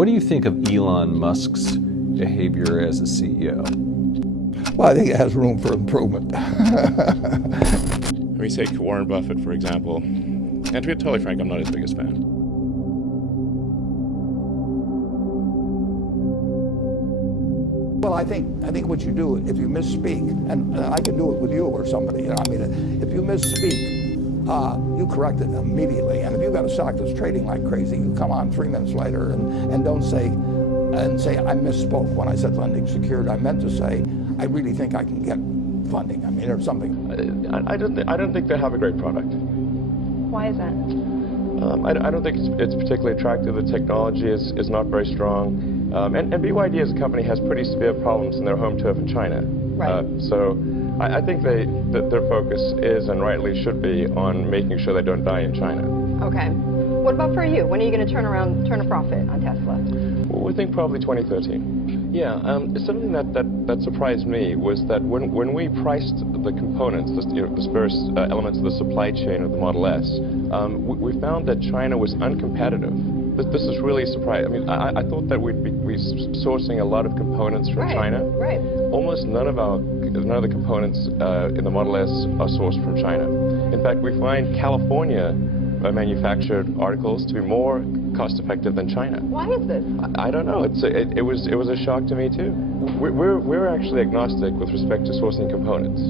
What do you think of Elon Musk's behavior as a CEO? Well, I think it has room for improvement. Let me take Warren Buffett, for example. And to be totally frank, I'm not his biggest fan. Well, I think what you do, if you misspeak, and I can do it with you or somebody, I mean, if you misspeak, you correct it immediately. And if you've got a stock that's trading like crazy, you come on 3 minutes later and don't say, I misspoke when I said lending secured. I meant to say, I really think I can get funding. I mean, or something. I don't think they have a great product. Why is that? I don't think it's particularly attractive. The technology is not very strong. And BYD as a company has pretty severe problems in their home turf in China. Right. So I think that their focus is, and rightly should be, on making sure they don't die in China. Okay. What about for you? When are you going to turn a profit on Tesla? Well, we think probably 2013. Yeah, something that surprised me was that when we priced the components, the various elements of the supply chain of the Model S, we found that China was uncompetitive. This is really surprising. I mean, I thought that we'd be sourcing a lot of components from China. Right. Almost none of the components in the Model S are sourced from China. In fact, we find California manufactured articles to be more cost-effective than China. Why is this? I don't know. It was a shock to me too. We're actually agnostic with respect to sourcing components.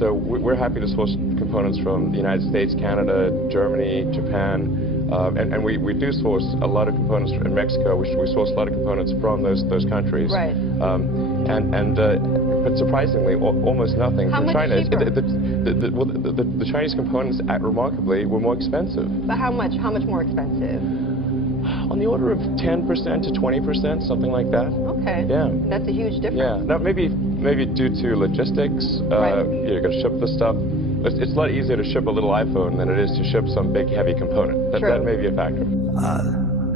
So we're happy to source components from the United States, Canada, Germany, Japan. And we do source a lot of components in Mexico. We source a lot of components from those countries. Right. But surprisingly, almost nothing How from much China. cheaper? The Chinese components, remarkably, were more expensive. But how much more expensive? On the order of 10% to 20%, something like that. Okay. Yeah. That's a huge difference. Yeah. Now maybe due to logistics. Right. You're going to ship the stuff. It's a lot easier to ship a little iPhone than it is to ship some big, heavy component. That may be a factor.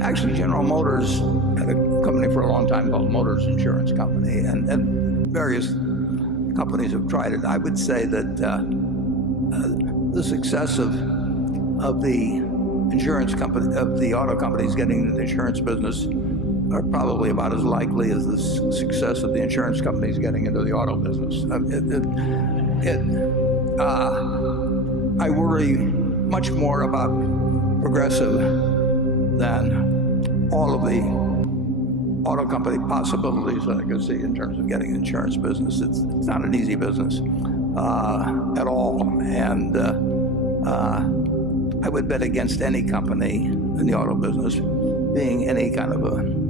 Actually, General Motors had a company for a long time called Motors Insurance Company, and various companies have tried it. I would say that the success of the insurance company, of the auto companies getting into the insurance business, are probably about as likely as the success of the insurance companies getting into the auto business. I worry much more about Progressive than all of the auto company possibilities that I could see in terms of getting an insurance business. It's not an easy business at all. And I would bet against any company in the auto business being any kind of an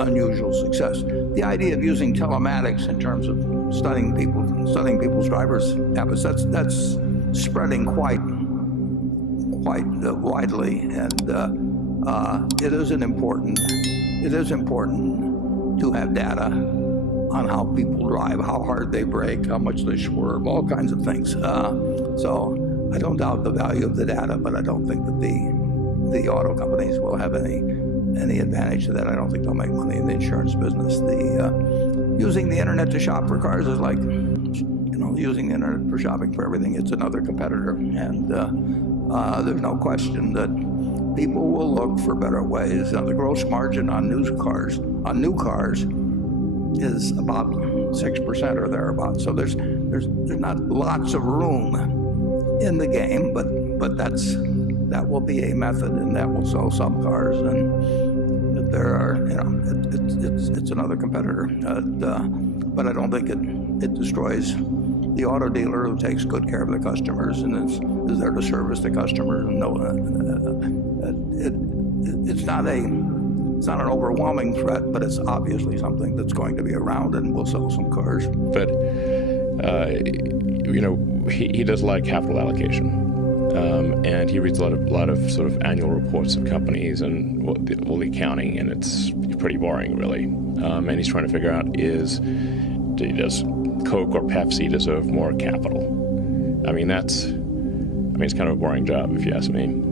unusual success. The idea of using telematics in terms of studying people's driver's habits, that's spreading quite widely, and it is important to have data on how people drive, how hard they brake, how much they swerve, all kinds of things. So I don't doubt the value of the data, but I don't think that the auto companies will have any advantage to that. I don't think they'll make money in the insurance business. Using the internet to shop for cars is like, using the internet for shopping for everything. It's another competitor, and there's no question that people will look for better ways. The gross margin on new cars is about 6% or thereabouts. So there's not lots of room in the game, but that will be a method, and that will sell some cars. And if there are, it's another competitor. But I don't think it destroys the auto dealer who takes good care of the customers and is there to service the customers. And it's not an overwhelming threat, but it's obviously something that's going to be around and will sell some cars. But he does a lot of capital allocation. And he reads a lot of sort of annual reports of companies and all the accounting, and it's pretty boring, really. And he's trying to figure out does Coke or Pepsi deserve more capital? It's kind of a boring job, if you ask me.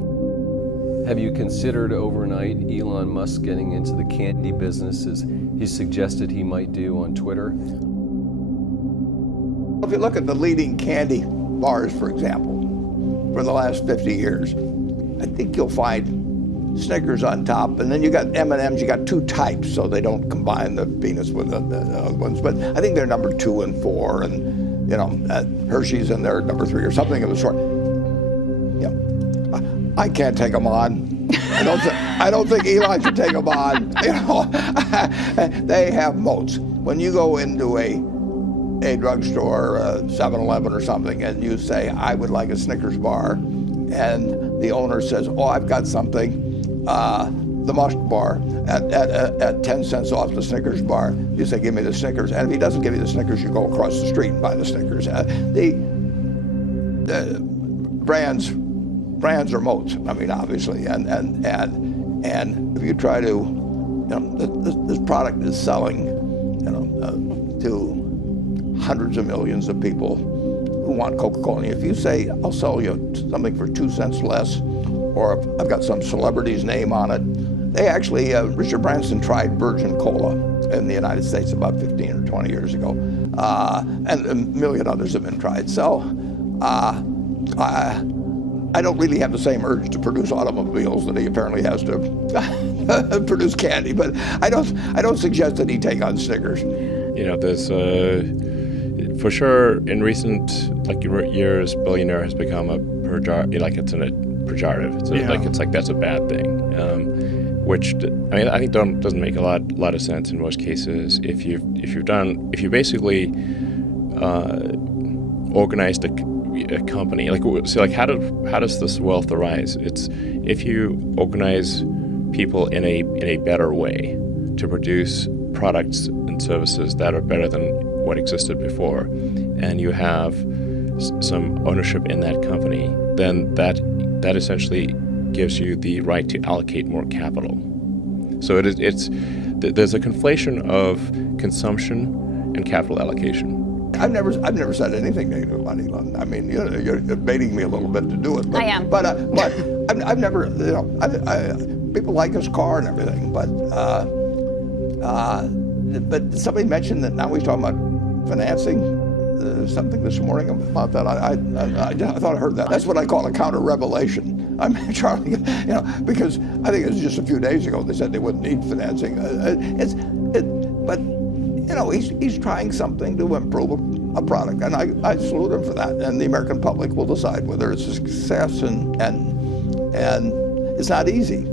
Have you considered overnight Elon Musk getting into the candy business as he suggested he might do on Twitter? If you look at the leading candy bars, for example, for the last 50 years, I think you'll find Snickers on top, and then you got M&Ms. You got two types, so they don't combine the peanuts with the other ones. But I think they're number 2 and 4, and Hershey's in there number 3 or something of the sort. I can't take them on. I don't think Elon can take them on. They have moats. When you go into a drugstore, 7-Eleven or something, and you say, I would like a Snickers bar, and the owner says, oh, I've got something, the Musk bar at 10 cents off the Snickers bar. You say, give me the Snickers. And if he doesn't give you the Snickers, you go across the street and buy the Snickers. The brands are moats, I mean, obviously. And if you try to, this product is selling, to hundreds of millions of people who want Coca-Cola. If you say, I'll sell you something for 2 cents less, or I've got some celebrity's name on it. They actually, Richard Branson tried Virgin Cola in the United States about 15 or 20 years ago. And a million others have been tried. So I don't really have the same urge to produce automobiles that he apparently has to produce candy, but I don't suggest that he take on Snickers. There's for sure in recent years, Billionaire has become a pejorative. So it's like that's a bad thing, which I think doesn't make a lot of sense in most cases. If you basically organized a company, how does this wealth arise? It's if you organize people in a better way to produce products and services that are better than what existed before, and you have some ownership in that company, then that essentially gives you the right to allocate more capital. So there's a conflation of consumption and capital allocation. I've never said anything negative about Elon. I mean, you're baiting me a little bit to do it. But, I am. But I've never, people like his car and everything. But somebody mentioned that now he's talking about financing. Something this morning about that. I thought I heard that. That's what I call a counter-revelation. I mean, Charlie, because I think it was just a few days ago they said they wouldn't need financing. But he's trying something to improve a product, and I salute him for that. And the American public will decide whether it's a success, and it's not easy.